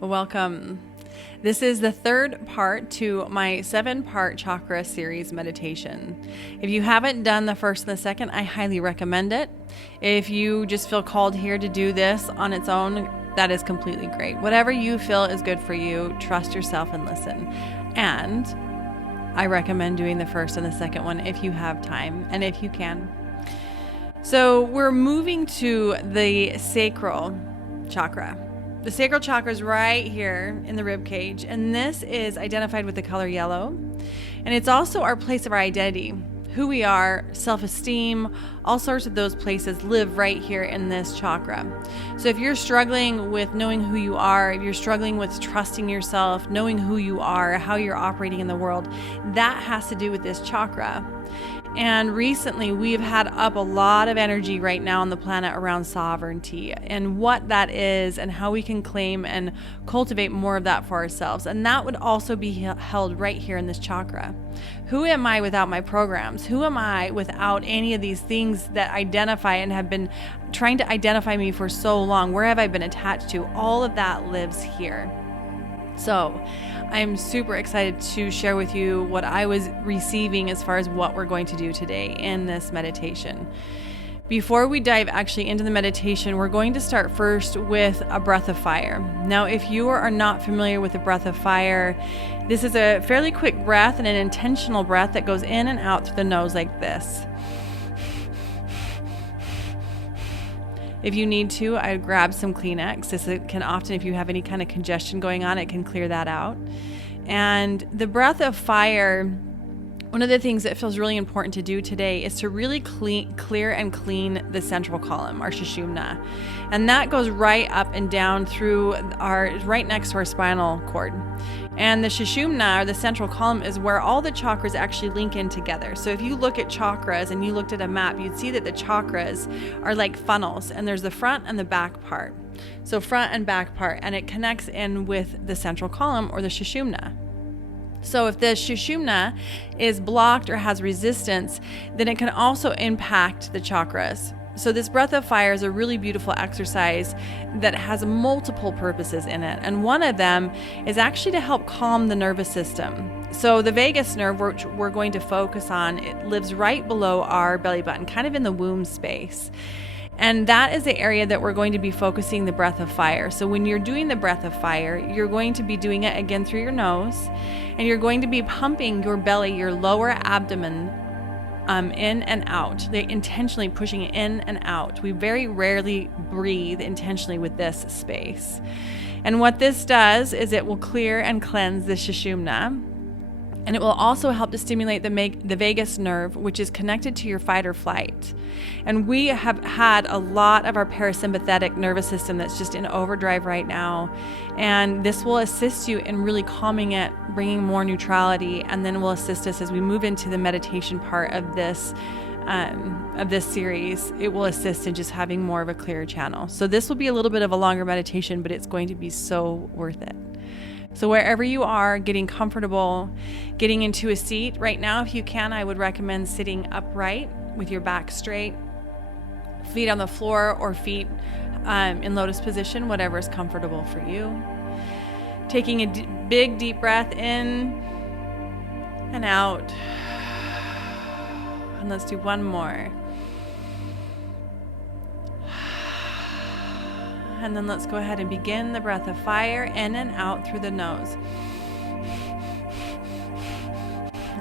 Welcome. This is the third part to my 7-part chakra series meditation. If you haven't done the first and the second, I highly recommend it. If you just feel called here to do this on its own, that is completely great. Whatever you feel is good for you, trust yourself and listen. And I recommend doing the first and the second one if you have time and if you can. So we're moving to the sacral chakra. The sacral chakra is right here in the rib cage, and this is identified with the color yellow. And it's also our place of our identity, who we are, self-esteem, all sorts of those places live right here in this chakra. So if you're struggling with knowing who you are, if you're struggling with trusting yourself, knowing who you are, how you're operating in the world, that has to do with this chakra. And recently we've had up a lot of energy right now on the planet around sovereignty and what that is and how we can claim and cultivate more of that for ourselves. And that would also be held right here in this chakra. Who am I without my programs? Who am I without any of these things that identify and have been trying to identify me for so long? Where have I been attached to? All of that lives here. So I'm super excited to share with you what I was receiving as far as what we're going to do today in this meditation. Before we dive actually into the meditation, we're going to start first with a breath of fire. Now, if you are not familiar with the breath of fire, this is a fairly quick breath and an intentional breath that goes in and out through the nose like this. If you need to, I would grab some Kleenex. This can often, if you have any kind of congestion going on, it can clear that out. And the breath of fire, one of the things that feels really important to do today is to really clear and clean the central column, our sushumna. And that goes right up and down through right next to our spinal cord. And the sushumna, or the central column, is where all the chakras actually link in together. So if you look at chakras and you looked at a map, you'd see that the chakras are like funnels, and there's the front and the back part. So front and back part, and it connects in with the central column or the sushumna. So if the sushumna is blocked or has resistance, then it can also impact the chakras. So this breath of fire is a really beautiful exercise that has multiple purposes in it. And one of them is actually to help calm the nervous system. So the vagus nerve, which we're going to focus on, it lives right below our belly button, kind of in the womb space. And that is the area that we're going to be focusing the breath of fire. So when you're doing the breath of fire, you're going to be doing it again through your nose, and you're going to be pumping your belly, your lower abdomen, in and out. They're intentionally pushing it in and out. We very rarely breathe intentionally with this space. And what this does is it will clear and cleanse the sushumna. And it will also help to stimulate the vagus nerve, which is connected to your fight or flight. And we have had a lot of our parasympathetic nervous system that's just in overdrive right now. And this will assist you in really calming it, bringing more neutrality, and then will assist us as we move into the meditation part of this series. It will assist in just having more of a clearer channel. So this will be a little bit of a longer meditation, but it's going to be so worth it. So wherever you are, getting comfortable, getting into a seat. Right now, if you can, I would recommend sitting upright with your back straight, feet on the floor or feet in lotus position, whatever is comfortable for you. Taking a big, deep breath in and out. And let's do one more. And then let's go ahead and begin the breath of fire in and out through the nose.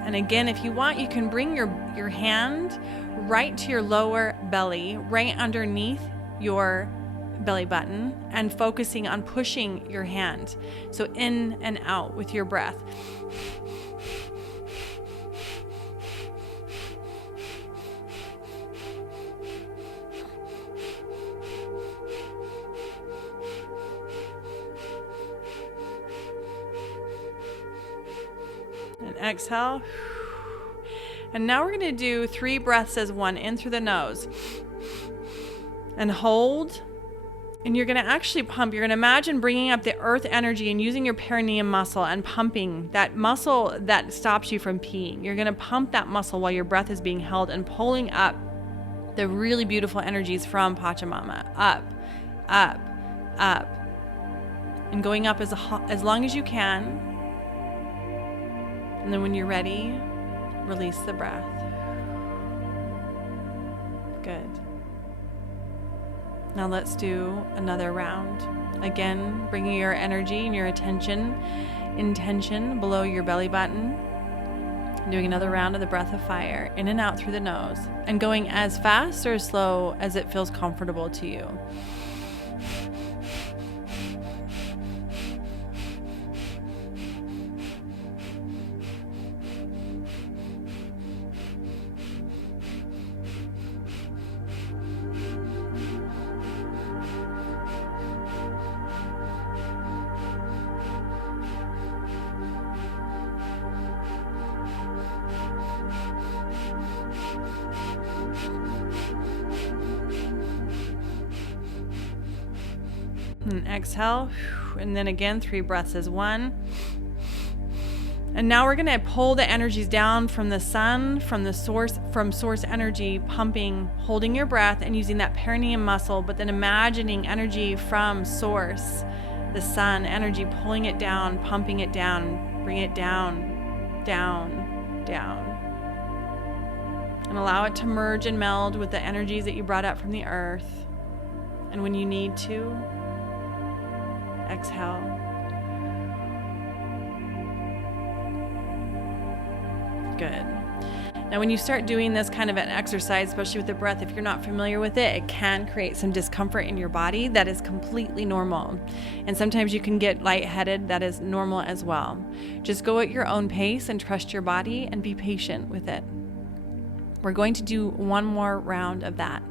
And again, if you want, you can bring your hand right to your lower belly, right underneath your belly button, and focusing on pushing your hand. So in and out with your breath. And exhale. And now we're going to do 3 breaths as one, in through the nose. And hold. And you're going to actually pump. You're going to imagine bringing up the earth energy and using your perineum muscle and pumping that muscle that stops you from peeing. You're going to pump that muscle while your breath is being held and pulling up the really beautiful energies from Pachamama. Up, up, up, and going up as long as you can. And then when you're ready, release the breath. Good. Now let's do another round. Again, bringing your energy and your intention below your belly button. Doing another round of the breath of fire, in and out through the nose, and going as fast or as slow as it feels comfortable to you. And exhale, and then again 3 breaths as 1. And now we're going to pull the energies down from the sun, from source energy, pumping, holding your breath and using that perineum muscle, but then imagining energy from source, the sun energy, pulling it down, pumping it down, bring it down, down, down. And allow it to merge and meld with the energies that you brought up from the earth. And when you need to, exhale. Good. Now, when you start doing this kind of an exercise, especially with the breath, if you're not familiar with it, it can create some discomfort in your body. That is completely normal. And sometimes you can get lightheaded. That is normal as well. Just go at your own pace and trust your body and be patient with it. We're going to do one more round of that.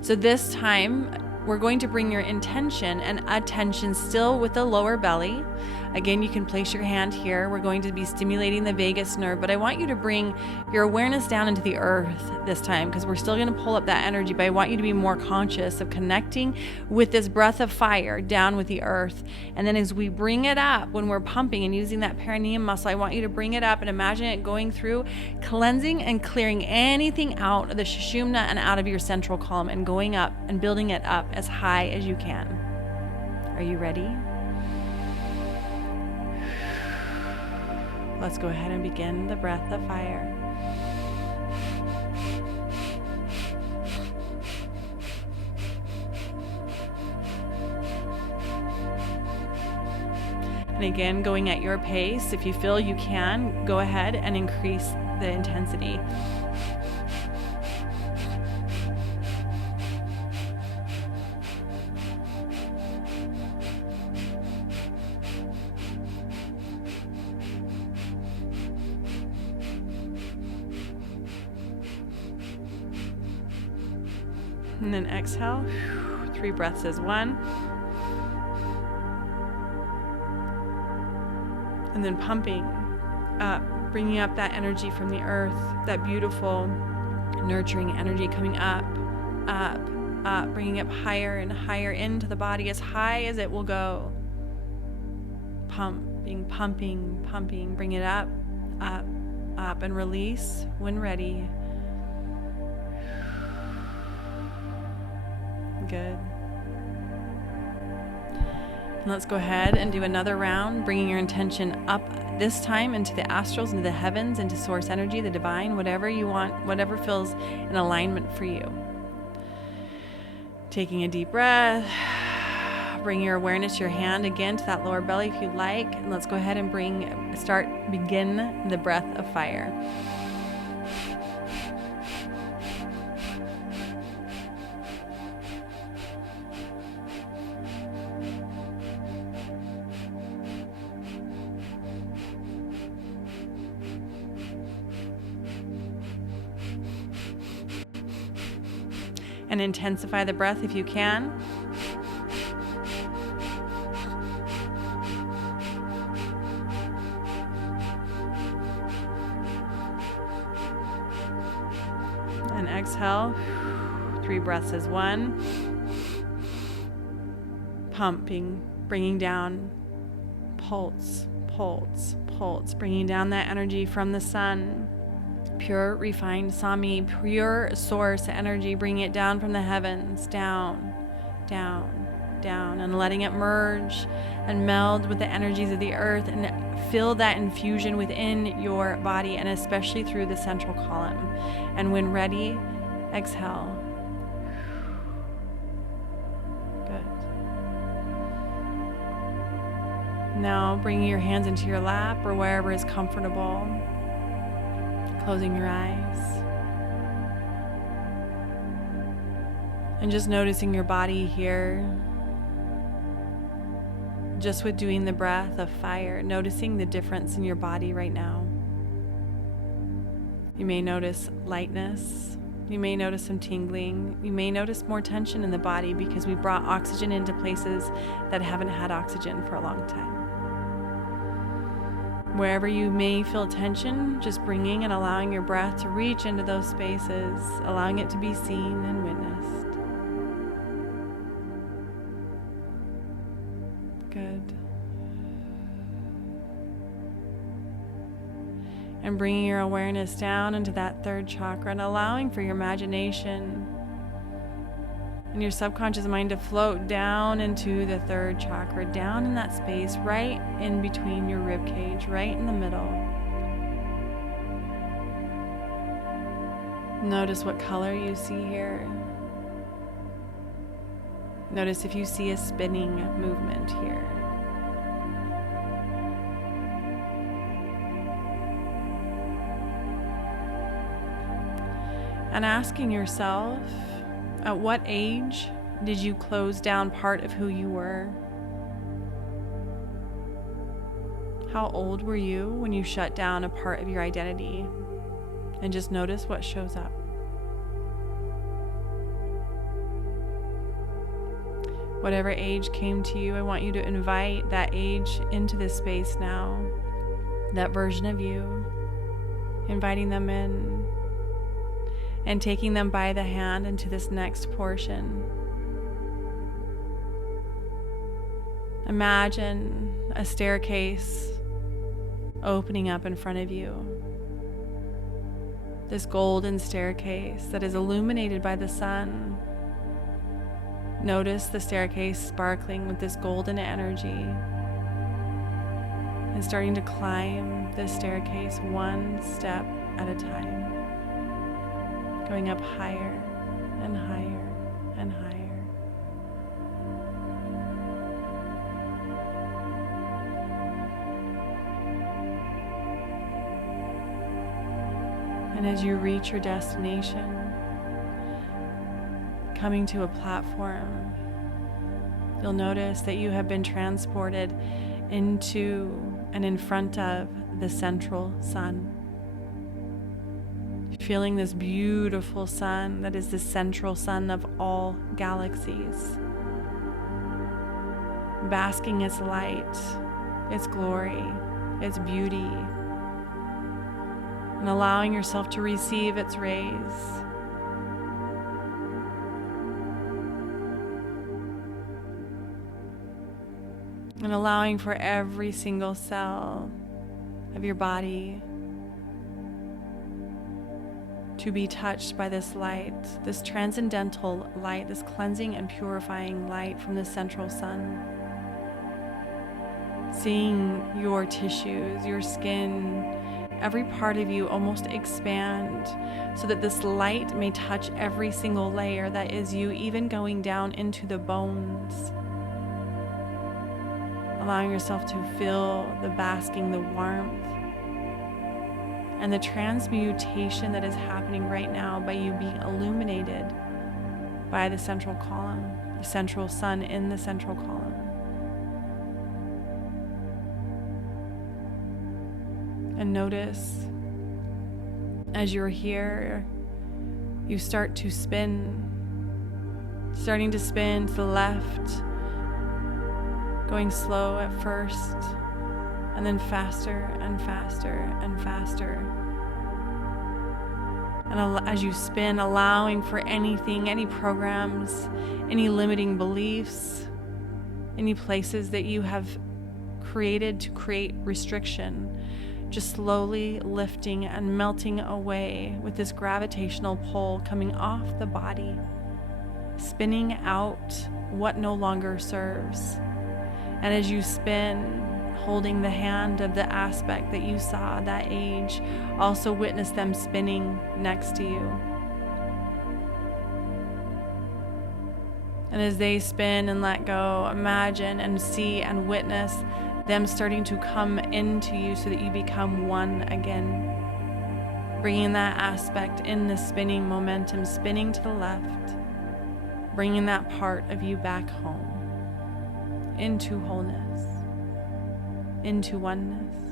So this time, we're going to bring your intention and attention still with the lower belly. Again, you can place your hand here. We're going to be stimulating the vagus nerve, but I want you to bring your awareness down into the earth this time, because we're still going to pull up that energy, but I want you to be more conscious of connecting with this breath of fire down with the earth. And then as we bring it up, when we're pumping and using that perineum muscle, I want you to bring it up and imagine it going through, cleansing and clearing anything out of the Sushumna and out of your central column, and going up and building it up as high as you can. Are you ready? Let's go ahead and begin the breath of fire. And again, going at your pace. If you feel you can, go ahead and increase the intensity. And then exhale, 3 breaths as 1. And then pumping up, bringing up that energy from the earth, that beautiful, nurturing energy coming up, up, up, bringing up higher and higher into the body, as high as it will go. Pumping, bring it up, up, up, and release when ready. Good. And let's go ahead and do another round, bringing your intention up, this time into the astrals, into the heavens, into source energy, the divine, whatever you want, whatever feels in alignment for you. Taking a deep breath, bring your awareness, your hand again to that lower belly if you'd like. And let's go ahead and begin the breath of fire. And intensify the breath if you can. And exhale, 3 breaths as 1. Pumping, bringing down, pulse, bringing down that energy from the sun. Pure, refined Sami, pure source energy, bring it down from the heavens, down, down, down and letting it merge and meld with the energies of the earth and feel that infusion within your body, and especially through the central column. And when ready, exhale. Good. Now bringing your hands into your lap or wherever is comfortable, closing your eyes. And just noticing your body here, just with doing the breath of fire, noticing the difference in your body right now. You may notice lightness. You may notice some tingling. You may notice more tension in the body because we brought oxygen into places that haven't had oxygen for a long time. Wherever you may feel tension, just bringing and allowing your breath to reach into those spaces, allowing it to be seen and witnessed. Good. And bringing your awareness down into that third chakra and allowing for your imagination and your subconscious mind to float down into the third chakra, down in that space right in between your rib cage, right in the middle. Notice what color you see here. Notice if you see a spinning movement here. And asking yourself, at what age did you close down part of who you were? How old were you when you shut down a part of your identity? And just notice what shows up. Whatever age came to you, I want you to invite that age into this space now. That version of you, inviting them in and taking them by the hand into this next portion. Imagine a staircase opening up in front of you. This golden staircase that is illuminated by the sun. Notice the staircase sparkling with this golden energy and starting to climb this staircase one step at a time, going up higher and higher and higher. And as you reach your destination, coming to a platform, you'll notice that you have been transported into and in front of the central sun. Feeling this beautiful sun that is the central sun of all galaxies, basking its light, its glory, its beauty, and allowing yourself to receive its rays. And allowing for every single cell of your body to be touched by this light, this transcendental light, this cleansing and purifying light from the central sun. Seeing your tissues, your skin, every part of you almost expand so that this light may touch every single layer that is you, even going down into the bones. Allowing yourself to feel the basking, the warmth, and the transmutation that is happening right now by you being illuminated by the central column, the central sun in the central column. And notice as you're here, you start to spin, starting to spin to the left, going slow at first, and then faster and faster and faster. And as you spin, allowing for anything, any programs, any limiting beliefs, any places that you have created to create restriction, just slowly lifting and melting away with this gravitational pull coming off the body, spinning out what no longer serves. And as you spin, holding the hand of the aspect that you saw, that age, also witness them spinning next to you. And as they spin and let go, imagine and see and witness them starting to come into you so that you become one again. Bringing that aspect in the spinning momentum, spinning to the left, bringing that part of you back home, into wholeness, into oneness.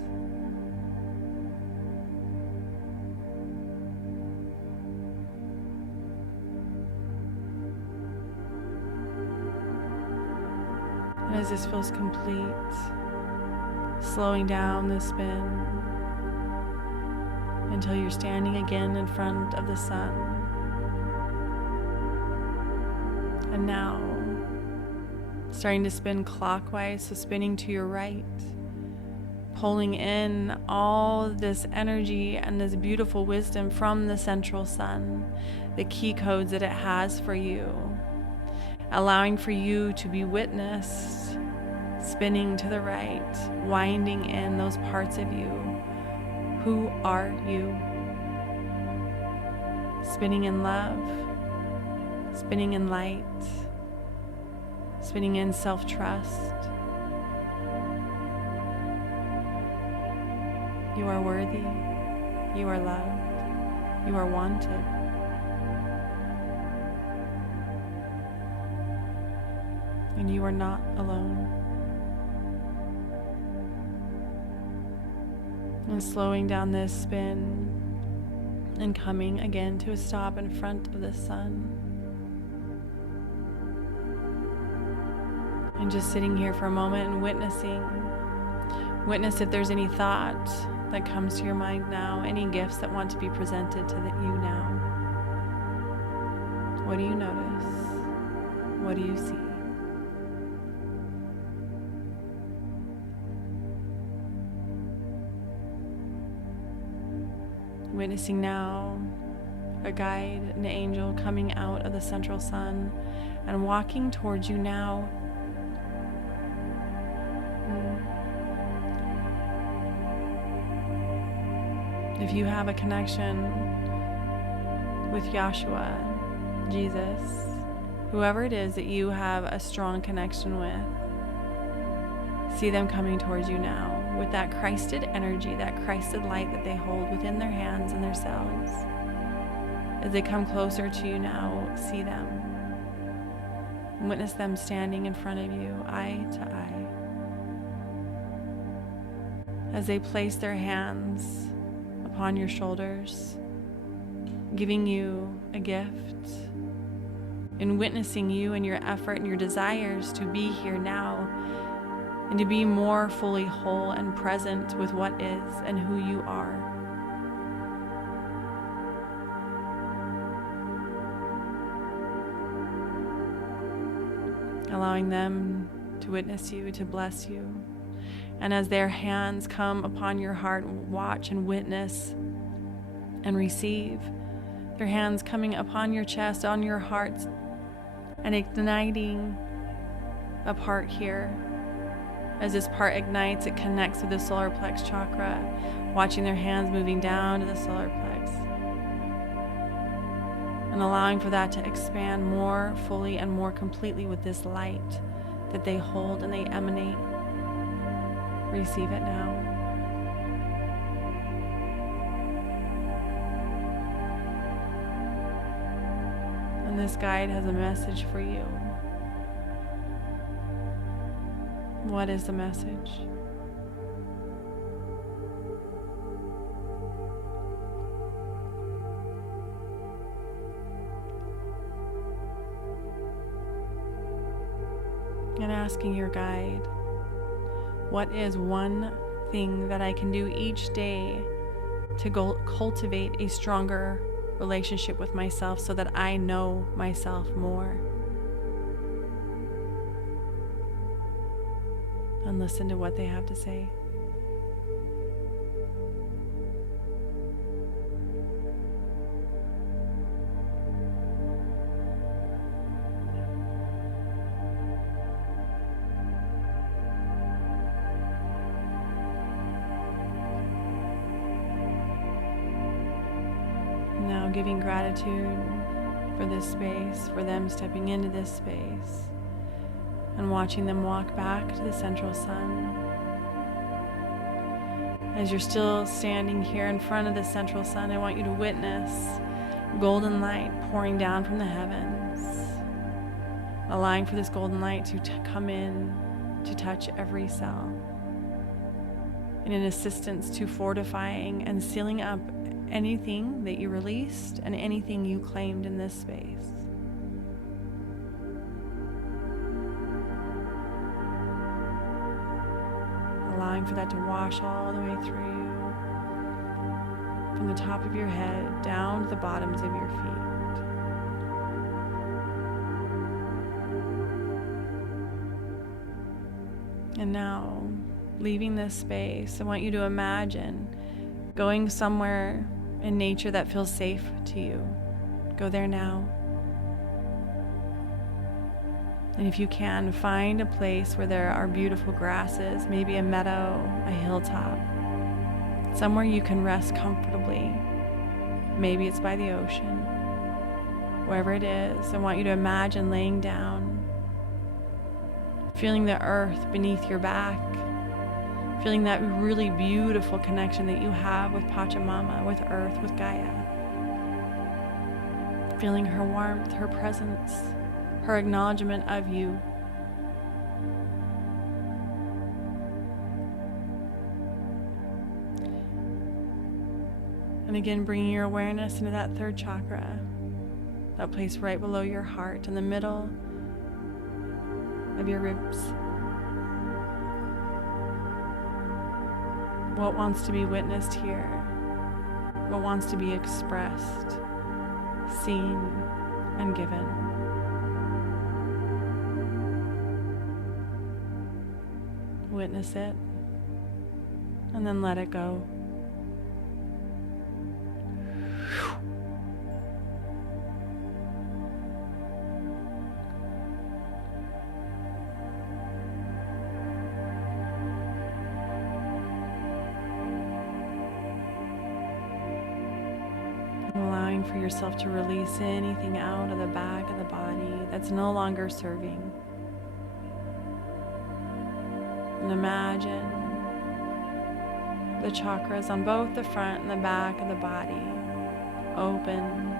And as this feels complete, slowing down the spin until you're standing again in front of the sun. And now, starting to spin clockwise, so spinning to your right, pulling in all this energy and this beautiful wisdom from the central sun, the key codes that it has for you, allowing for you to be witnessed, spinning to the right, winding in those parts of you. Who are you? Spinning in love, spinning in light, spinning in self-trust. You are worthy, you are loved, you are wanted. And you are not alone. And slowing down this spin and coming again to a stop in front of the sun. And just sitting here for a moment and witness if there's any thought that comes to your mind now, any gifts that want to be presented to you now. What do you notice? What do you see? Witnessing now a guide, an angel coming out of the central sun and walking towards you now. If you have a connection with Yahshua, Jesus, whoever it is that you have a strong connection with, see them coming towards you now with that Christed energy, that Christed light that they hold within their hands and their selves. As they come closer to you now, see them. And witness them standing in front of you, eye to eye. As they place their hands upon your shoulders, giving you a gift, in witnessing you and your effort and your desires to be here now, and to be more fully whole and present with what is and who you are. Allowing them to witness you, to bless you. And as their hands come upon your heart, watch and witness and receive. Their hands coming upon your chest, on your heart, and igniting a part here. As this part ignites, it connects with the solar plex chakra, watching their hands moving down to the solar plex. And allowing for that to expand more fully and more completely with this light that they hold and they emanate. Receive it now. And this guide has a message for you. What is the message? And asking your guide, what is one thing that I can do each day to cultivate a stronger relationship with myself so that I know myself more? And listen to what they have to say. giving gratitude for this space, for them stepping into this space, and watching them walk back to the central sun. As you're still standing here in front of the central sun, I want you to witness golden light pouring down from the heavens, allowing for this golden light to come in, to touch every cell, in an assistance to fortifying and sealing up anything that you released and anything you claimed in this space. Allowing for that to wash all the way through you, from the top of your head down to the bottoms of your feet. And now, leaving this space, I want you to imagine going somewhere in nature that feels safe to you. Go there now. And if you can, find a place where there are beautiful grasses, maybe a meadow, a hilltop, somewhere you can rest comfortably. Maybe it's by the ocean. Wherever it is, I want you to imagine laying down, feeling the earth beneath your back, feeling that really beautiful connection that you have with Pachamama, with earth, with Gaia. Feeling her warmth, her presence, her acknowledgement of you. And again, bringing your awareness into that third chakra, that place right below your heart, in the middle of your ribs. What wants to be witnessed here? What wants to be expressed, seen, and given? Witness it, and then let it go. Allowing for yourself to release anything out of the back of the body that's no longer serving. And imagine the chakras on both the front and the back of the body open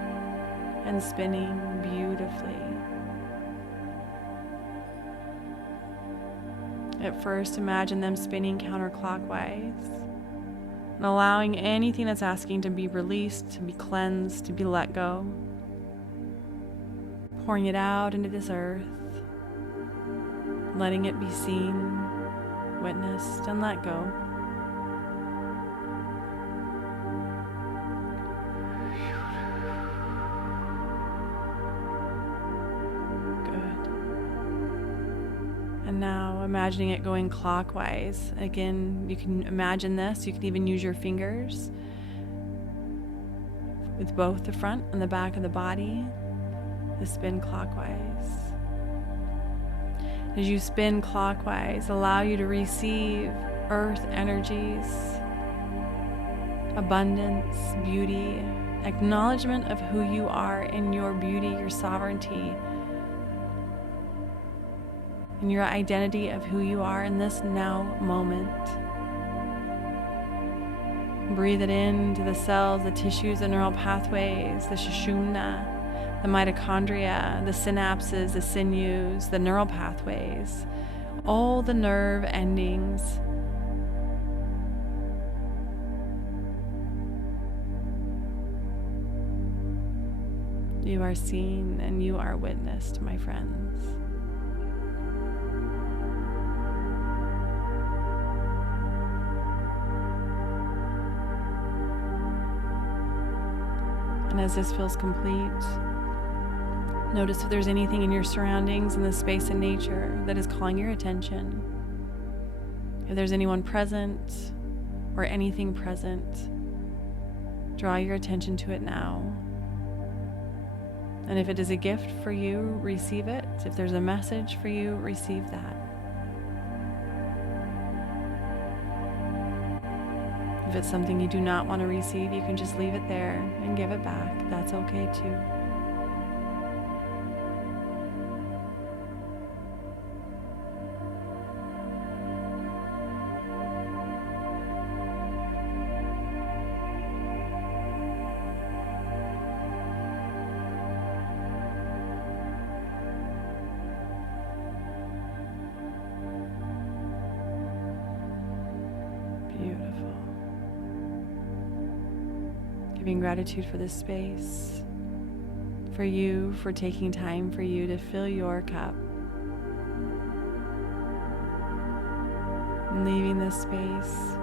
and spinning beautifully. At first, imagine them spinning counterclockwise and allowing anything that's asking to be released, to be cleansed, to be let go. Pouring it out into this earth, letting it be seen, witnessed, and let go. Good. And now imagining it going clockwise. Again, you can imagine this. You can even use your fingers with both the front and the back of the body to spin clockwise. As you spin clockwise, allow you to receive earth energies, abundance, beauty, acknowledgement of who you are in your beauty, your sovereignty, and your identity of who you are in this now moment. Breathe it into the cells, the tissues, the neural pathways, the sushumna, the mitochondria, the synapses, the sinews, the neural pathways, all the nerve endings. You are seen and you are witnessed, my friends. And as this feels complete, notice if there's anything in your surroundings, in the space and nature, that is calling your attention. If there's anyone present or anything present, draw your attention to it now. And if it is a gift for you, receive it. If there's a message for you, receive that. If it's something you do not want to receive, you can just leave it there and give it back. That's okay too. Beautiful. Giving gratitude for this space, for you, for taking time for you to fill your cup. And leaving this space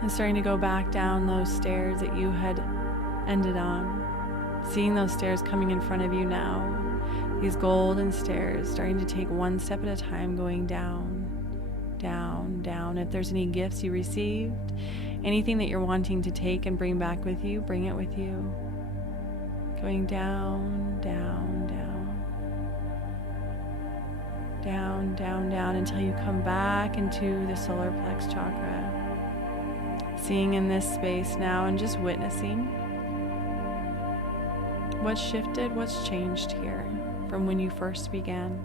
and starting to go back down those stairs that you had ended on. Seeing those stairs coming in front of you now. These golden stairs, starting to take one step at a time, going down, down, down. If there's any gifts you received, anything that you're wanting to take and bring back with you, bring it with you. Going down, down, down. Down, down, down until you come back into the solar plex chakra. Seeing in this space now and just witnessing what's shifted, what's changed here from when you first began.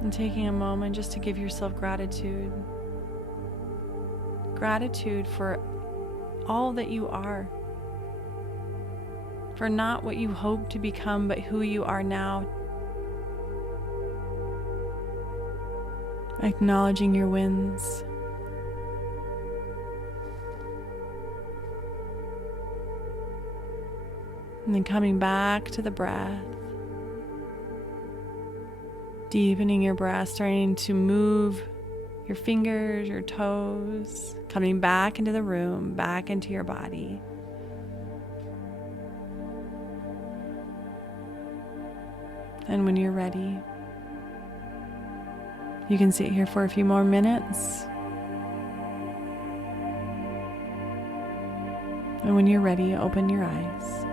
And taking a moment just to give yourself gratitude. Gratitude for all that you are. For not what you hope to become, but who you are now. Acknowledging your wins. And then coming back to the breath. Deepening your breath, starting to move your fingers, your toes, coming back into the room, back into your body. And when you're ready, you can sit here for a few more minutes. And when you're ready, open your eyes.